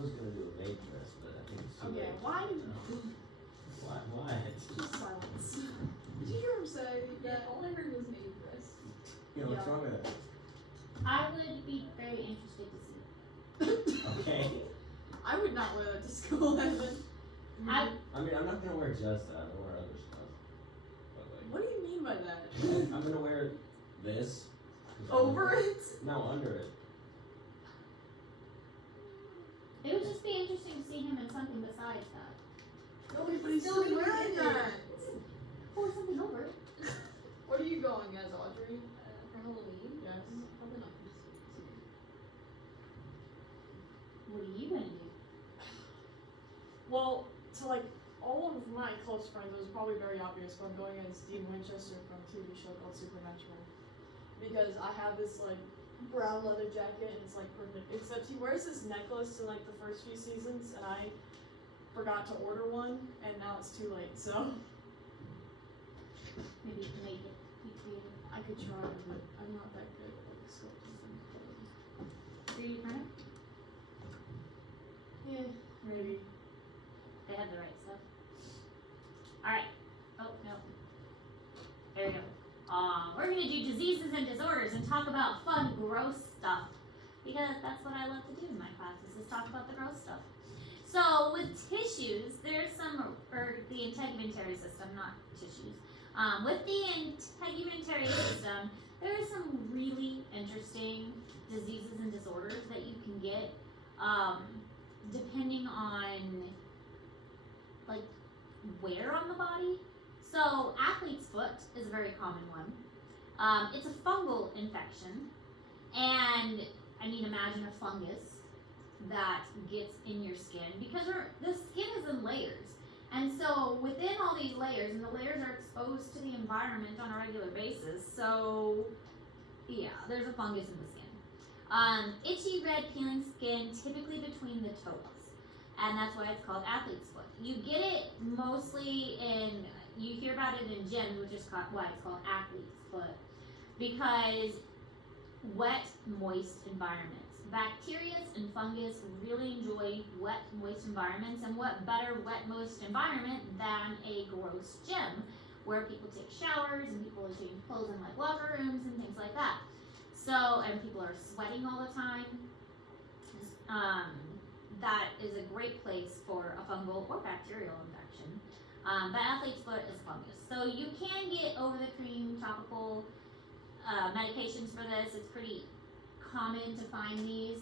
was gonna do a maid dress, but I think it's too Okay, late. why did Why? just silence? Did you hear him say that? All I heard was maid dress. You know, what's wrong with it? I would be very interested to see. Okay. I would not wear that to school, Evan. I mean, I'm not gonna wear just that. I'm gonna wear other stuff. But like, What do you mean by that? I'm gonna wear this. Over it? No, under it. It would just be interesting to see him in something besides that. No, but he's still wearing that. Or something over it. What are you going as, Audrey? For Halloween? Yes. Probably not Christmas. What are you gonna do? Well, to like all of my close friends, it was probably very obvious, but I'm going as Dean Winchester from a TV show called Supernatural. Because I have this like brown leather jacket and it's like perfect. Except he wears this necklace in like the first few seasons and I forgot to order one and now it's too late, so Maybe you can make it. Be creative. I could try, but I'm not that good at like sculpting things. 3D printer? Yeah, maybe. They have the right stuff. Alright. Oh, no. There we go. We're gonna do diseases and disorders and talk about fun, gross stuff. Because that's what I love to do in my classes, is talk about the gross stuff. So with tissues, there's some, or the integumentary system, not tissues. With the integumentary system, there are some really interesting diseases and disorders that you can get depending on like where on the body. So athlete's foot is a very common one. It's a fungal infection, and I mean imagine a fungus that gets in your skin because the skin is in layers. And so within all these layers, and the layers are exposed to the environment on a regular basis, so yeah, there's a fungus in the skin. Itchy red peeling skin, typically between the toes, and that's why it's called athlete's foot. You get it mostly you hear about it in gyms, which is why it's called athlete's foot, because wet, moist environments. Bacteria and fungus really enjoy wet, moist environments, and what better wet, moist environment than a gross gym where people take showers and people are changing clothes in like locker rooms and things like that. So, and people are sweating all the time. That is a great place for a fungal or bacterial infection. But athlete's foot is fungus. So you can get over-the-cream topical medications for this. It's pretty common to find these,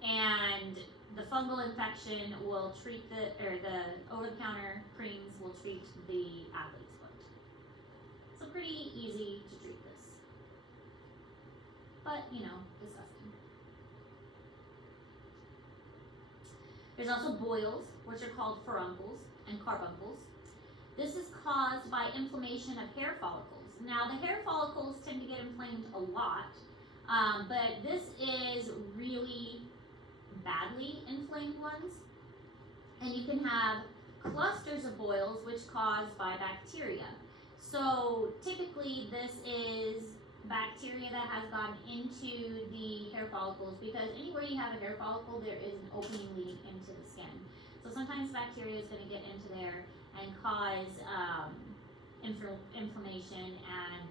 and the fungal infection will treat the over-the-counter creams will treat the athlete's foot. So pretty easy to treat this, but you know, disgusting. There's also boils, which are called furuncles and carbuncles. This is caused by inflammation of hair follicles. Now the hair follicles tend to get inflamed a lot. But this is really badly inflamed ones. And you can have clusters of boils which caused by bacteria. So typically this is bacteria that has gotten into the hair follicles, because anywhere you have a hair follicle there is an opening leading into the skin. So sometimes bacteria is going to get into there and cause inflammation and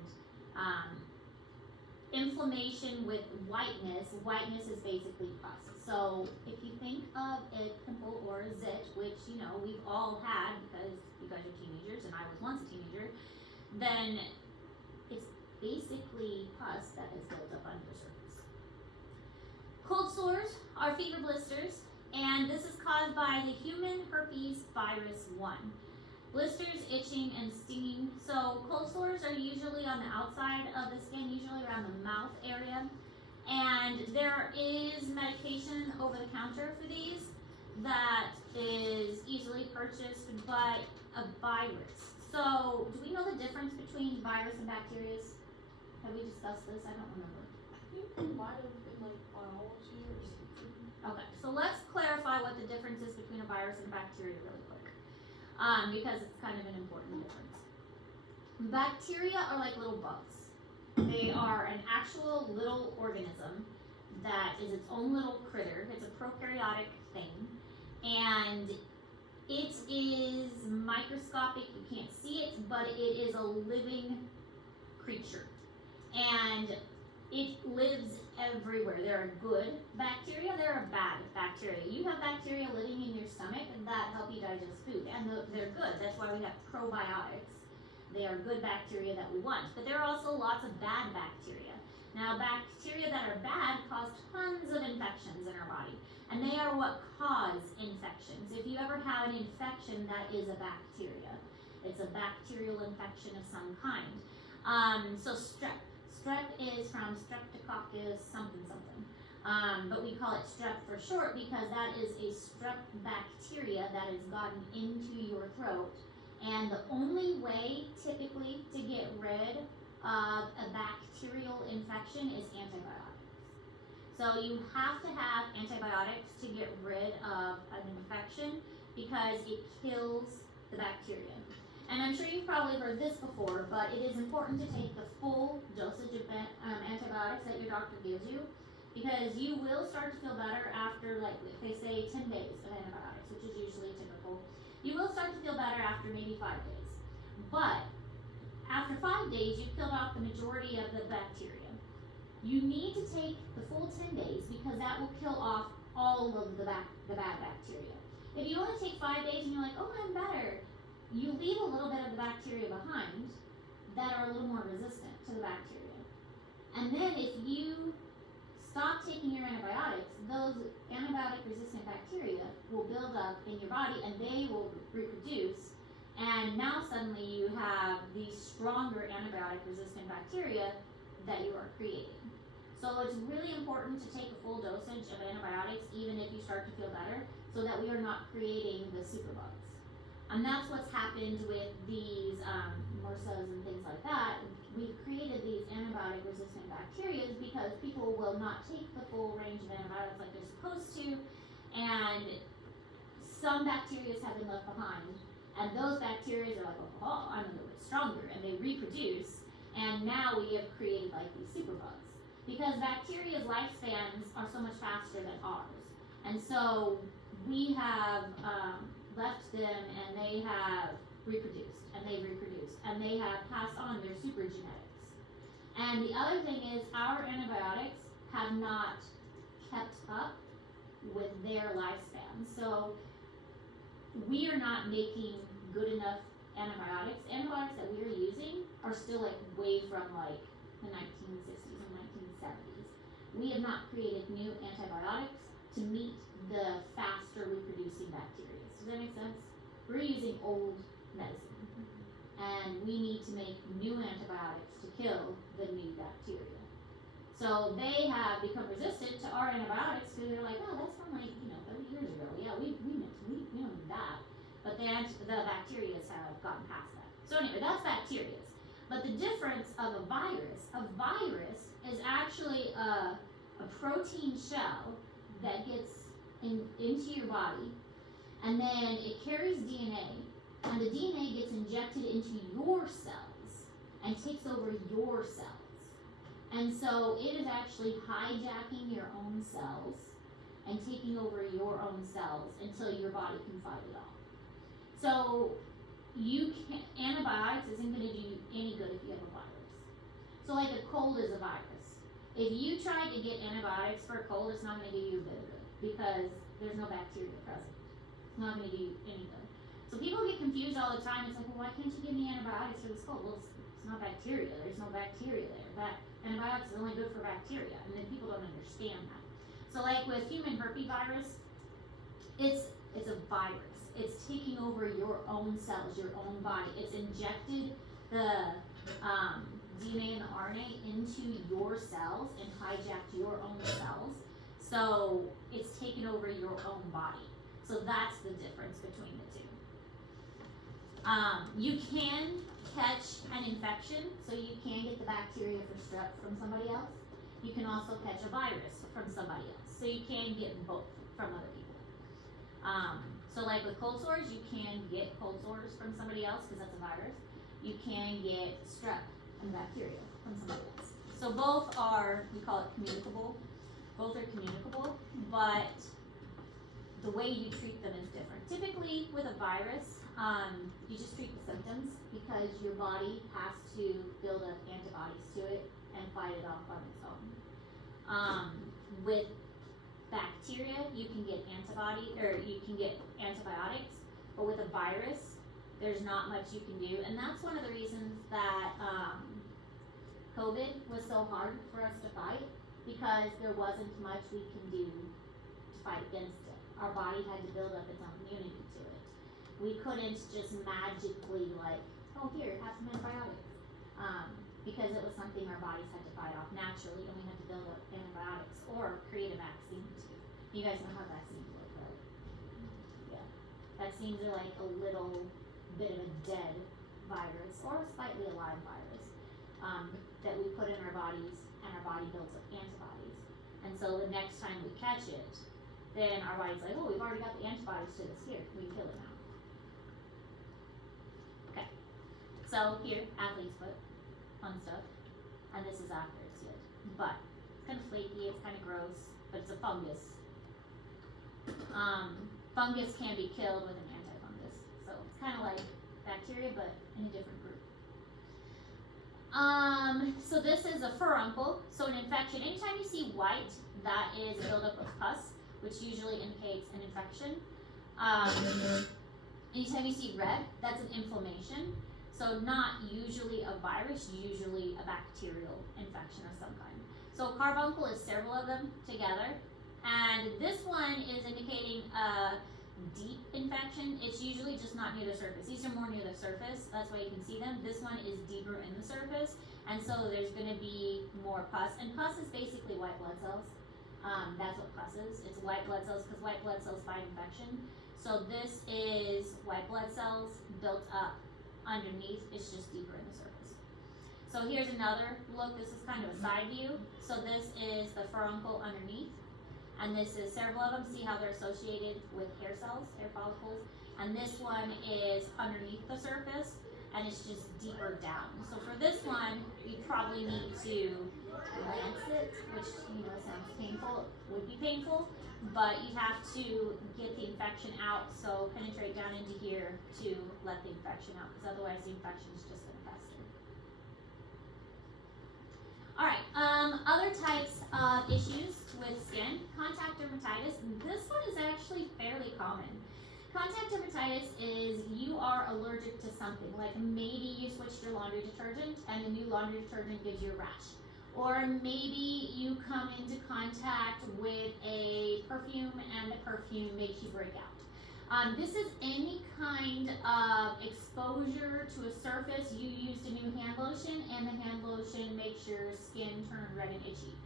inflammation with whiteness. Whiteness is basically pus. So if you think of a pimple or a zit, which you know we've all had because you guys are teenagers and I was once a teenager, then it's basically pus that is built up under the surface. Cold sores are fever blisters, and this is caused by the human herpes virus 1. Blisters, itching, and stinging. So cold sores are usually on the outside of the skin, usually around the mouth area. And there is medication over the counter for these that is easily purchased, but a virus. So do we know the difference between virus and bacteria? Have we discussed this? I don't remember. I think it might have been like biology or something. Okay, so let's clarify what the difference is between a virus and a bacteria really quick. Because it's kind of an important difference. Bacteria are like little bugs. They are an actual little organism that is its own little critter. It's a prokaryotic thing, and it is microscopic. You can't see it, but it is a living creature, and it lives everywhere. There are good bacteria, there are bad bacteria. You have bacteria living in your stomach that help you digest food, and they're good. That's why we have probiotics. They are good bacteria that we want. But there are also lots of bad bacteria. Now, bacteria that are bad cause tons of infections in our body, and they are what cause infections. If you ever have an infection, that is a bacteria. It's a bacterial infection of some kind. So strep. Strep is from streptococcus something something. But we call it strep for short because that is a strep bacteria that has gotten into your throat. And the only way typically to get rid of a bacterial infection is antibiotics. So you have to have antibiotics to get rid of an infection because it kills the bacteria. And I'm sure you've probably heard this before, but it is important to take the full dosage of antibiotics that your doctor gives you, because you will start to feel better after, like, if they say 10 days of antibiotics, which is usually typical. You will start to feel better after maybe 5 days. But after 5 days, you've killed off the majority of the bacteria. You need to take the full 10 days because that will kill off all of the bad bacteria. If you only take 5 days and you're like, oh, I'm better, you leave a little bit of the bacteria behind that are a little more resistant to the bacteria. And then if you stop taking your antibiotics, those antibiotic resistant bacteria will build up in your body and they will reproduce. And now suddenly you have these stronger antibiotic resistant bacteria that you are creating. So it's really important to take a full dosage of antibiotics even if you start to feel better, so that we are not creating the superbugs. And that's what's happened with these MRSAs and things like that. We've created these antibiotic-resistant bacteria because people will not take the full range of antibiotics like they're supposed to, and some bacteria have been left behind. And those bacteria are like, oh, I'm a little bit stronger, and they reproduce. And now we have created like these superbugs because bacteria's lifespans are so much faster than ours, and so we have left them, and they have reproduced, and they've reproduced, and they have passed on their super genetics. And the other thing is our antibiotics have not kept up with their lifespan. So we are not making good enough antibiotics. Antibiotics that we are using are still like way from like the 1960s and 1970s. We have not created new antibiotics to meet the faster reproducing bacteria. Does that make sense? We're using old medicine, and we need to make new antibiotics to kill the new bacteria. So they have become resistant to our antibiotics because they're like, oh, that's from like 30 years ago. Yeah, we don't need that. But the bacteria have gotten past that. So anyway, that's bacteria. But the difference of a virus is actually a protein shell that gets into your body, and then it carries DNA, and the DNA gets injected into your cells and takes over your cells. And so it is actually hijacking your own cells and taking over your own cells until your body can fight it off. So antibiotics isn't going to do you any good if you have a virus. So like a cold is a virus. If you try to get antibiotics for a cold, it's not going to do you a bit of good because there's no bacteria present. It's not going to do you any good. So people get confused all the time. It's like, well, why can't you give me antibiotics for this cold? Well, it's not bacteria. There's no bacteria there. Antibiotics are only good for bacteria, and then people don't understand that. So like with human herpes virus, it's a virus. It's taking over your own cells, your own body. It's injected the DNA and the RNA into your cells and hijacked your own cells. So it's taken over your own body. So that's the difference between the two. You can catch an infection, so you can get the bacteria for strep from somebody else. You can also catch a virus from somebody else. So you can get both from other people. So like with cold sores, you can get cold sores from somebody else because that's a virus. You can get strep and bacteria from somebody else. So both are, we call it communicable. both are communicable, but the way you treat them is different. Typically, with a virus, you just treat the symptoms because your body has to build up antibodies to it and fight it off on its own. With bacteria, you can get antibiotics, but with a virus, there's not much you can do, and that's one of the reasons that COVID was so hard for us to fight, because there wasn't much we can do to fight against it. Our body had to build up its own immunity to it. We couldn't just magically oh here, have some antibiotics, because it was something our bodies had to fight off naturally, and we had to build up antibiotics or create a vaccine too. You guys know how vaccines work, right? Yeah, vaccines are like a little bit of a dead virus or a slightly alive virus that we put in our bodies, and our body builds up antibodies. And so the next time we catch it, then our body's like, oh, we've already got the antibodies to this. Here, we can kill it now. Okay, so here, athlete's foot, fun stuff. And this is after it's healed. But it's kind of flaky, it's kind of gross, but it's a fungus. Fungus can be killed with an antifungus. So it's kind of like bacteria, but in a different group. So this is a furuncle. So an infection, anytime you see white, that is buildup of pus, which usually indicates an infection. Anytime you see red, that's an inflammation. So not usually a virus, usually a bacterial infection of some kind. So carbuncle is several of them together. And this one is indicating a deep infection. It's usually just not near the surface. These are more near the surface. That's why you can see them. This one is deeper in the surface. And so there's going to be more pus. And pus is basically white blood cells. That's what pus is. It's white blood cells because white blood cells fight infection. So this is white blood cells built up underneath. It's just deeper in the surface. So here's another look. This is kind of a side view. So this is the furuncle underneath. And this is several of them. See how they're associated with hair cells, hair follicles. And this one is underneath the surface, and it's just deeper down. So for this one, you probably need to lance it, which sounds painful. It would be painful, but you have to get the infection out. So penetrate down into here to let the infection out, because otherwise the infection is just going to fester. All right, other types of issues with skin, contact dermatitis. This one is actually fairly common. Contact dermatitis is you are allergic to something, like maybe you switched your laundry detergent and the new laundry detergent gives you a rash. Or maybe you come into contact with a perfume and the perfume makes you break out. This is any kind of exposure to a surface. You used a new hand lotion and the hand lotion makes your skin turn red and itchy.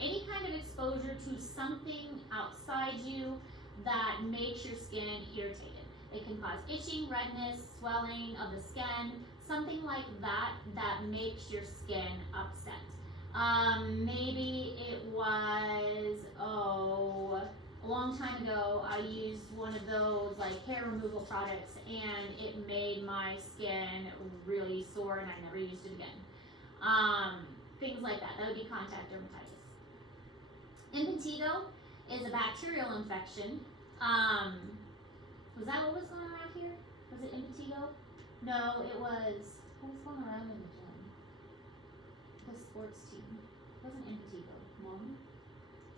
Any kind of exposure to something outside you that makes your skin irritated. It can cause itching, redness, swelling of the skin, something like that that makes your skin upset. Maybe it was, a long time ago, I used one of those like hair removal products and it made my skin really sore and I never used it again. Things like that. That would be contact dermatitis. Impetigo is a bacterial infection. Was that what was going around here? Was it impetigo? No, it was, what was going around in the gym? The sports team. It wasn't impetigo.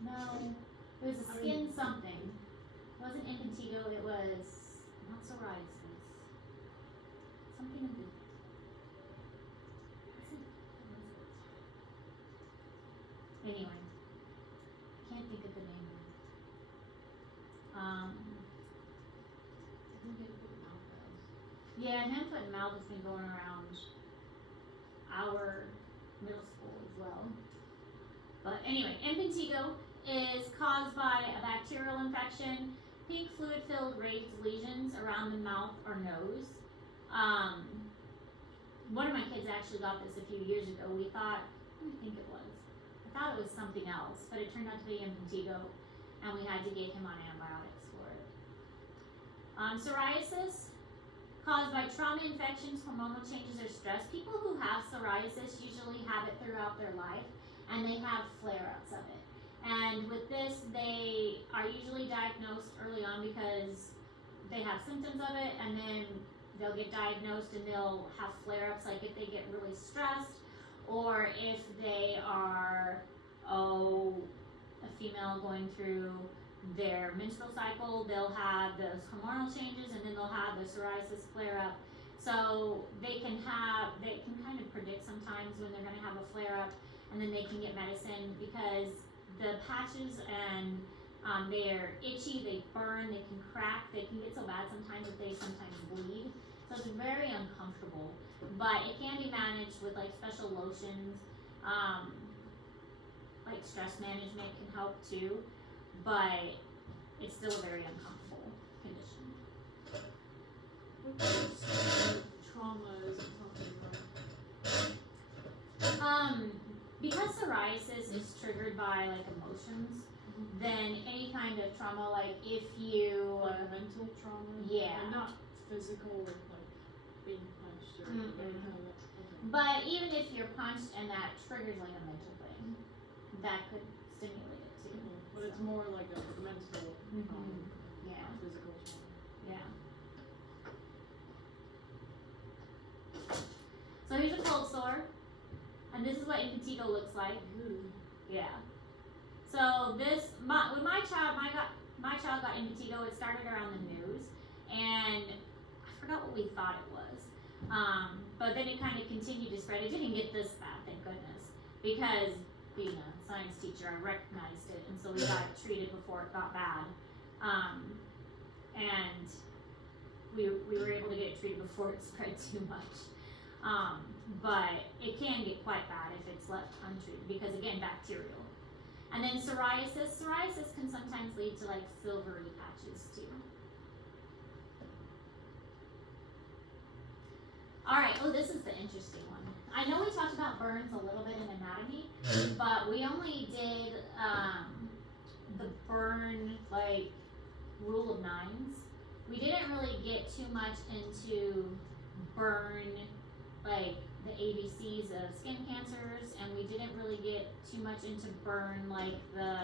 No. It was a skin something. It wasn't impetigo, it was not psoriasis. Something in the, anyway, can't think of the name. Yeah, hand, foot, and mouth has been going around our middle school as well. But anyway, impetigo is caused by a bacterial infection, pink fluid-filled raised lesions around the mouth or nose. One of my kids actually got this a few years ago. We thought, what do you think it was? I thought it was something else, but it turned out to be impetigo, and we had to get him on antibiotics for it. Psoriasis, caused by trauma, infections, hormonal changes, or stress. People who have psoriasis usually have it throughout their life, and they have flare-ups of it. And with this, they are usually diagnosed early on because they have symptoms of it, and then they'll get diagnosed and they'll have flare-ups, like if they get really stressed, or if they are, a female going through their menstrual cycle, they'll have those hormonal changes, and then they'll have the psoriasis flare-up. So they can kind of predict sometimes when they're gonna have a flare-up, and then they can get medicine because the patches and they're itchy, they burn, they can crack, they can get so bad sometimes that they sometimes bleed. So it's very uncomfortable, but it can be managed with like special lotions. Like stress management can help too, but it's still a very uncomfortable condition. What kind of trauma is it talking about? Because psoriasis is triggered by like emotions, then any kind of trauma, like if you Like mental trauma? Yeah. And not physical, like being punched or any kind of that. Okay. but even if you're punched and that triggers like a mental thing, that could stimulate it too. But it's more like a mental trauma, Yeah. not physical trauma. Yeah. So here's a cold sore, and this is what impetigo looks like. Yeah. So this, when my child got impetigo, it started around the nose, and I forgot what we thought it was. But then it kind of continued to spread. It didn't get this bad, thank goodness, because being a science teacher, I recognized it, and so we got it treated before it got bad. And we were able to get it treated before it spread too much. But it can get quite bad if it's left untreated because, again, bacterial. And then psoriasis. Psoriasis can sometimes lead to like silvery patches too. Alright, this is the interesting one. I know we talked about burns a little bit in anatomy, but we only did the burn like rule of nines. We didn't really get too much into burn like the ABCs of skin cancers, and we didn't really get too much into burn like the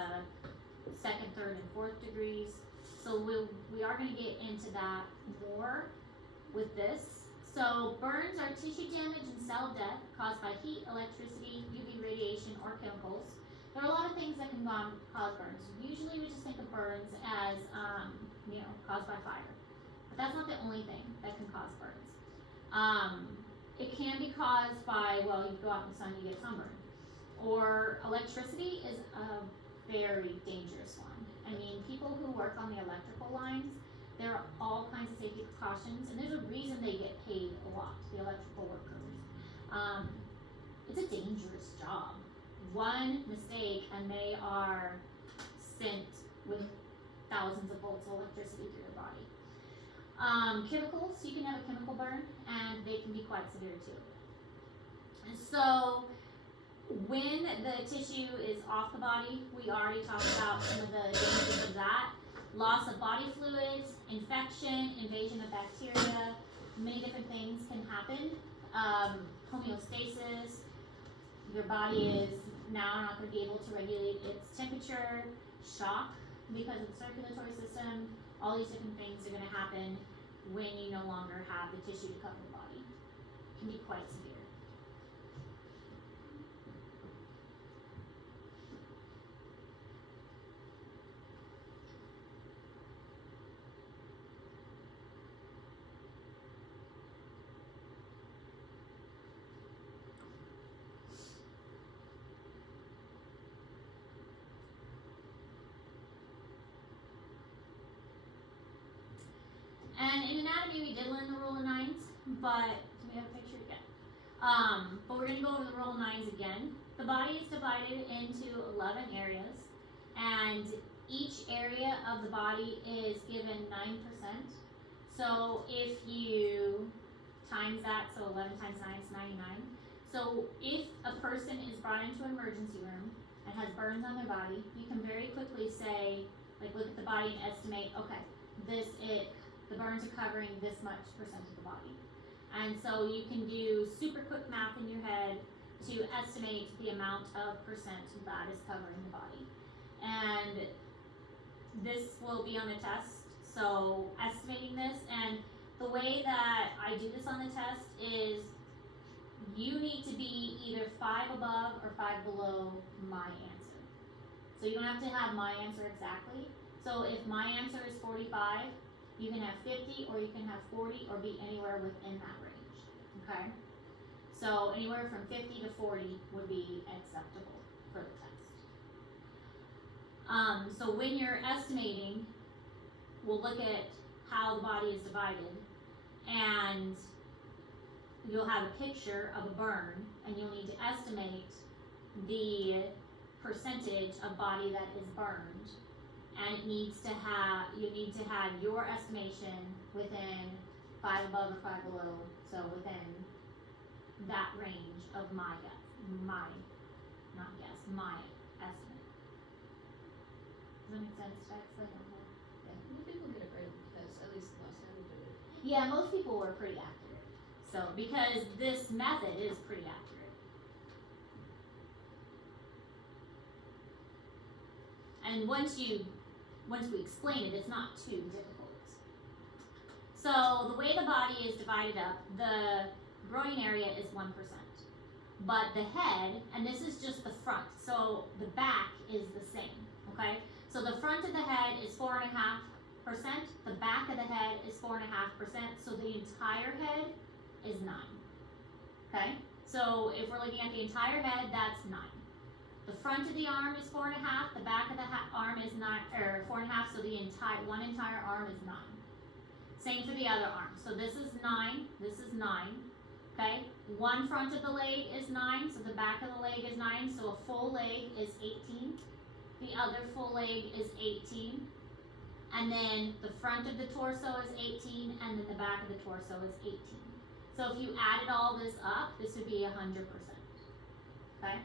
second, third, and fourth degrees. So we are going to get into that more with this. So burns are tissue damage and cell death caused by heat, electricity, UV radiation, or chemicals. There are a lot of things that can cause burns. Usually we just think of burns as caused by fire, but that's not the only thing that can cause burns. It can be caused by, you go out in the sun, you get sunburn. Or electricity is a very dangerous one. I mean, people who work on the electrical lines, there are all kinds of safety precautions, and there's a reason they get paid a lot, the electrical workers. It's a dangerous job. One mistake, and they are sent with thousands of volts of electricity through their body. Chemicals, you can have a chemical burn, and they can be quite severe too. And so, when the tissue is off the body, we already talked about some of the dangers of that. Loss of body fluids, infection, invasion of bacteria, many different things can happen. Homeostasis, your body is now not going to be able to regulate its temperature. Shock, because of the circulatory system, all these different things are going to happen when you no longer have the tissue to cover the body. It can be quite severe. And in anatomy, we did learn the rule of nines, but do we have a picture again? But we're going to go over the rule of nines again. The body is divided into 11 areas, and each area of the body is given 9%. So if you times that, so 11 times 9 is 99. So if a person is brought into an emergency room and has burns on their body, you can very quickly say, like look at the body and estimate, okay, the burns are covering this much percent of the body. And so you can do super quick math in your head to estimate the amount of percent that is covering the body. and this will be on the test. So estimating this, and the way that I do this on the test is you need to be either 5 above or 5 below my answer. So you don't have to have my answer exactly. So if my answer is 45, you can have 50 or you can have 40 or be anywhere within that range. Okay? So anywhere from 50 to 40 would be acceptable for the test. So when you're estimating, we'll look at how the body is divided, and you'll have a picture of a burn, and you'll need to estimate the percentage of body that is burned, and you need to have your estimation within 5 above or 5 below, so within that range of my estimate. Does that make sense, Dex? I don't know. Most people get it right on the test, at least the last time we did it. Yeah, most people were pretty accurate. So, because this method is pretty accurate. And once we explain it, it's not too difficult. So, the way the body is divided up, the groin area is 1%. But the head, and this is just the front, so the back is the same, okay? So the front of the head is 4.5%, the back of the head is 4.5%, so the entire head is 9, okay? So if we're looking at the entire head, that's 9. The front of the arm is 4.5, the back of the arm is 9, or 4.5, so the one entire arm is 9. Same for the other arm. So this is 9, this is 9, okay? One front of the leg is 9, so the back of the leg is 9, so a full leg is 18. The other full leg is 18. And then the front of the torso is 18, and then the back of the torso is 18. So if you added all this up, this would be 100%, okay?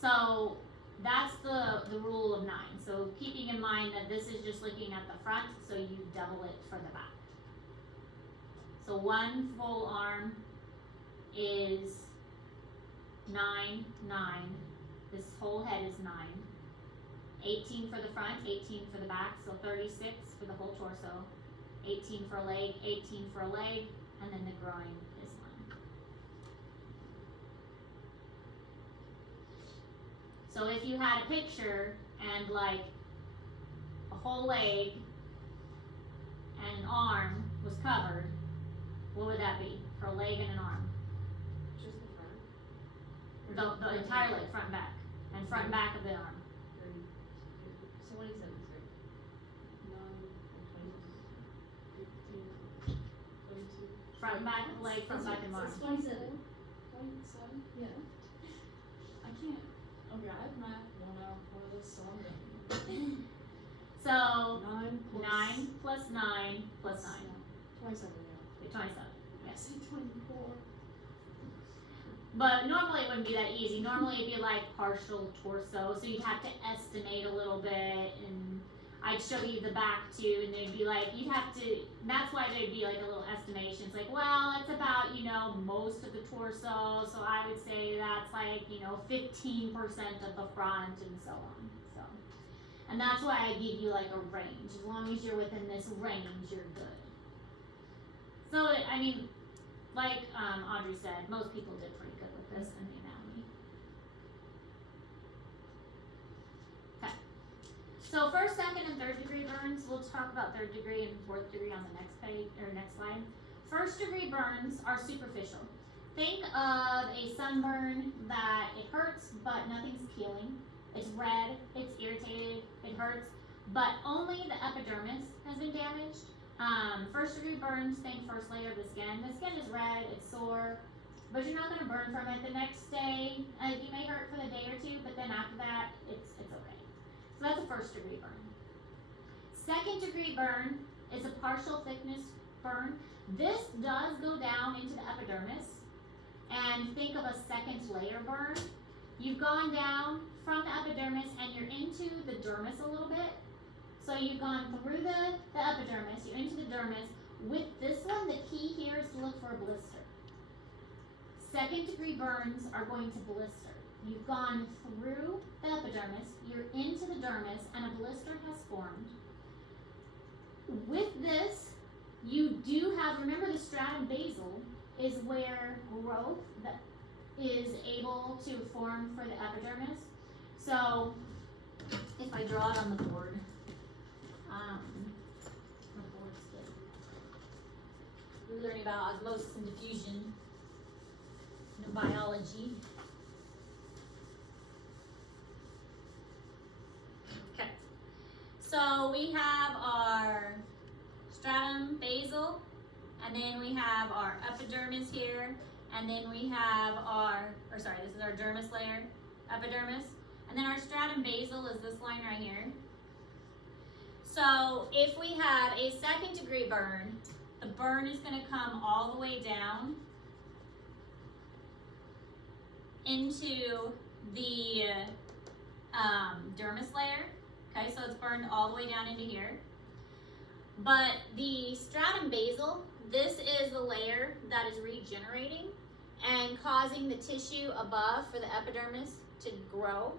So that's the rule of 9. So keeping in mind that this is just looking at the front, so you double it for the back. So one full arm is 9, 9. This whole head is 9. 18 for the front, 18 for the back, so 36 for the whole torso. 18 for a leg, 18 for a leg, and then the groin is 1. So if you had a picture and like a whole leg and an arm was covered, what would that be for a leg and an arm? Just the front. The entire leg, front and back, and front and back of the arm. So 27 is right. 9, 20, 15, 22. Front and back of the leg, front and back of the arm. It's 27. 27? Yeah. I can't. Okay, I have math 1 out for this, so I'm done. So 9 plus 9 plus 9 plus 9. 27, yeah. 27. I say 24. But normally it wouldn't be that easy. Normally it'd be like partial torso, so you'd have to estimate a little bit, and I'd show you the back too, and they'd be like, you'd have to, that's why there'd be like a little estimation. It's like, well, it's about, most of the torso, so I would say that's like, 15% of the front and so on. So, and that's why I give you like a range. As long as you're within this range, you're good. So, I mean, like Audrey said, most people did pretty good with this in the anatomy. Okay. So first, second, and third degree burns, we'll talk about third degree and fourth degree on the next page or next slide. First degree burns are superficial. Think of a sunburn that it hurts, but nothing's healing. It's red, it's irritated, it hurts, but only the epidermis has been damaged. First degree burns, think first layer of the skin. The skin is red, it's sore, but you're not going to burn from it the next day. You may hurt for the day or two, but then after that, it's okay. So that's a first degree burn. Second degree burn is a partial thickness burn. This does go down into the epidermis, and think of a second layer burn. You've gone down from the epidermis and you're into the dermis a little bit. So you've gone through the epidermis, you're into the dermis. With this one, the key here is to look for a blister. Second degree burns are going to blister. you've gone through the epidermis, you're into the dermis, and a blister has formed. With this, you do have, remember the stratum basal is where growth that is able to form for the epidermis. So, if I draw it on the board, the board's good. We're learning about osmosis and diffusion in biology. Okay, so we have our stratum basal, and then we have our epidermis here, and then we have our, this is our dermis layer, epidermis, and then our stratum basal is this line right here. So if we have a 2nd degree burn, the burn is going to come all the way down into the dermis layer. Okay, so it's burned all the way down into here. But the stratum basal, this is the layer that is regenerating and causing the tissue above for the epidermis to grow.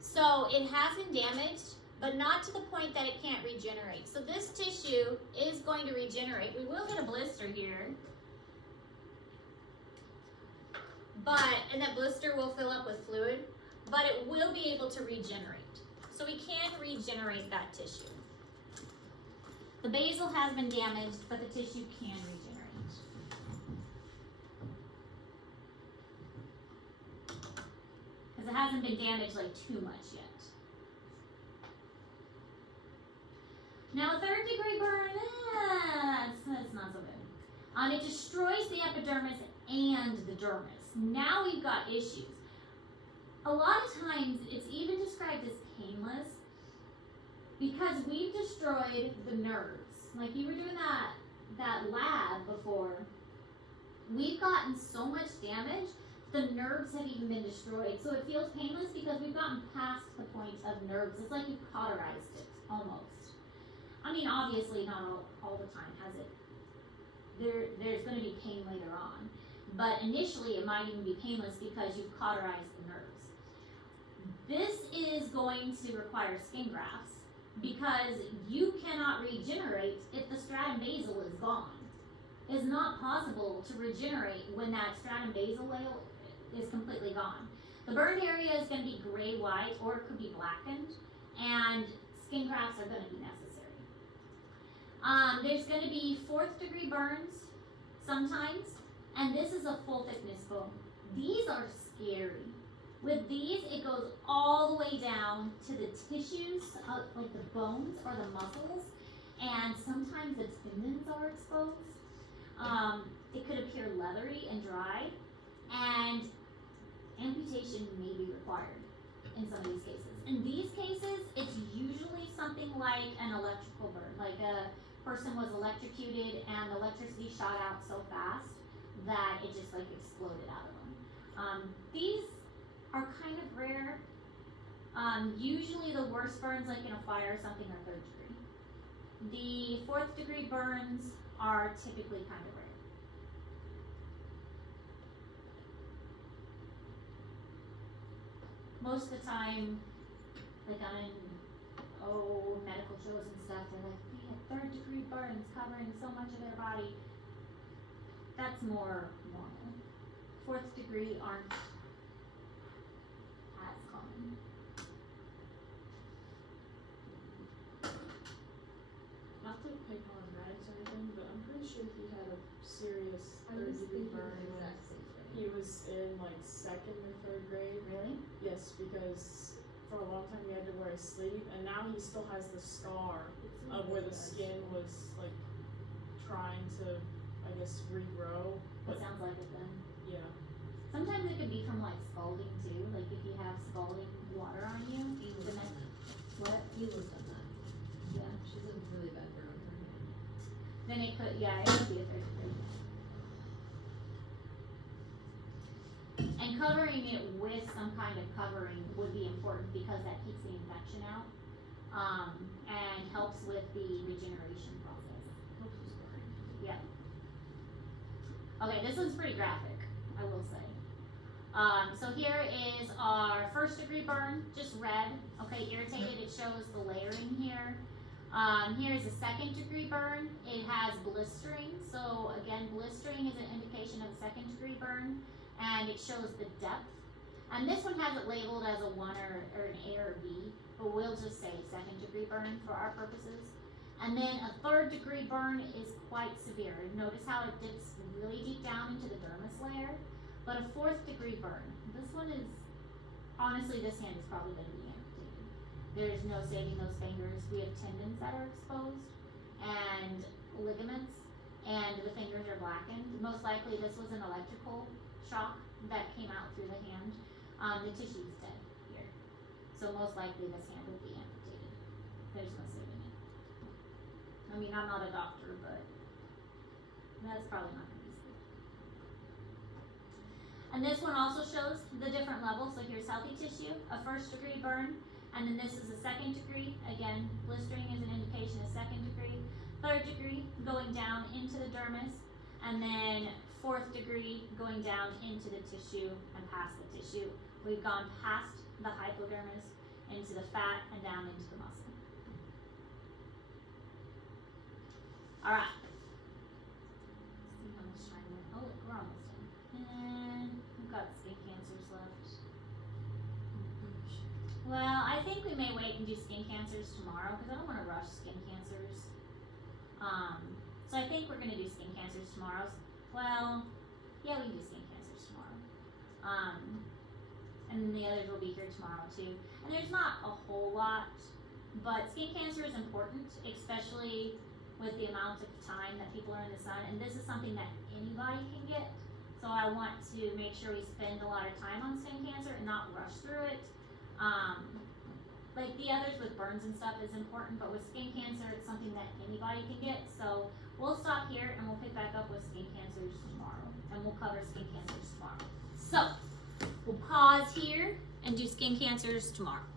So it has been damaged, but not to the point that it can't regenerate. So this tissue is going to regenerate. We will get a blister here, and that blister will fill up with fluid, but it will be able to regenerate. So we can regenerate that tissue. The basal has been damaged, but the tissue can regenerate. Because it hasn't been damaged like too much yet. Now a 3rd degree burn, that's not so good. It destroys the epidermis and the dermis. Now we've got issues. A lot of times it's even described as painless because we've destroyed the nerves. Like you were doing that lab before. We've gotten so much damage, the nerves have even been destroyed. So it feels painless because we've gotten past the point of nerves. It's like you've cauterized it, almost. I mean, obviously not all the time has it. There's going to be pain later on. But initially it might even be painless because you've cauterized the nerves. This is going to require skin grafts because you cannot regenerate if the stratum basal is gone. It's not possible to regenerate when that stratum basal layer is completely gone. The burned area is going to be gray-white or it could be blackened, and skin grafts are going to be necessary. There's going to be 4th degree burns sometimes, and this is a full thickness bone. These are scary. With these, it goes all the way down to the tissues, like the bones or the muscles, and sometimes the tendons are exposed. It could appear leathery and dry, and amputation may be required in some of these cases. In these cases, it's usually something like an electrical burn, like a person was electrocuted and the electricity shot out so fast that it just like exploded out of them. These are kind of rare. Usually the worst burns, like in a fire or something, are 3rd degree. The 4th degree burns are typically kind of rare. Most of the time, like on medical shows and stuff, they're like, we had 3rd degree burns covering so much of their body. That's more normal. 4th degree aren't as common. Not to pick on Max or anything, but I'm pretty sure he had a serious 3rd degree burn when he was in like 2nd or 3rd grade. Really? Yes, because for a long time he had to wear a sleeve, and now he still has the scar of where the skin was like trying to, I guess, regrow. That sounds like it then. Yeah. Sometimes it could be from like scalding too, like if you have scalding water on you. Eela's done that. What? Eela's done that. Yeah. She's a really bad burn on her hand. Then it could, it could be a 3rd degree. And covering it with some kind of covering would be important because that keeps the infection out, and helps with the regeneration process. Yeah. Okay, this one's pretty graphic, I will say. So here is our first degree burn, just red. Okay, irritated, it shows the layering here. Here is a second degree burn. It has blistering. So again, blistering is an indication of a second degree burn, and it shows the depth. And this one has it labeled as a 1 or an A or a B, but we'll just say second degree burn for our purposes. And then a third degree burn is quite severe. Notice how it dips really deep down into the dermis layer. But a fourth degree burn, this one is, honestly, this hand is probably going to be amputated. There's no saving those fingers. We have tendons that are exposed and ligaments, and the fingers are blackened. Most likely this was an electrical shock that came out through the hand. The tissue is dead here. So most likely this hand will be amputated. There's no saving it. I mean, I'm not a doctor, but that's probably not going to be safe. And this one also shows the different levels. So here's healthy tissue, a first degree burn, and then this is a second degree. Again, blistering is an indication of second degree. Third degree, going down into the dermis, and then fourth degree, going down into the tissue and past the tissue. We've gone past the hypodermis, into the fat, and down into the muscle. All right. Let's see how much time we have. Oh, look, we're almost done. And we've got skin cancers left. Well, I think we may wait and do skin cancers tomorrow because I don't want to rush skin cancers. So I think we're going to do skin cancers tomorrow. Well, yeah, we can do skin cancers tomorrow. And then the others will be here tomorrow too. And there's not a whole lot, but skin cancer is important, especially with the amount of time that people are in the sun. And this is something that anybody can get. So I want to make sure we spend a lot of time on skin cancer and not rush through it. Like the others with burns and stuff is important, but with skin cancer, it's something that anybody can get. So we'll stop here and we'll pick back up with skin cancers tomorrow. And we'll cover skin cancers tomorrow. So we'll pause here and do skin cancers tomorrow.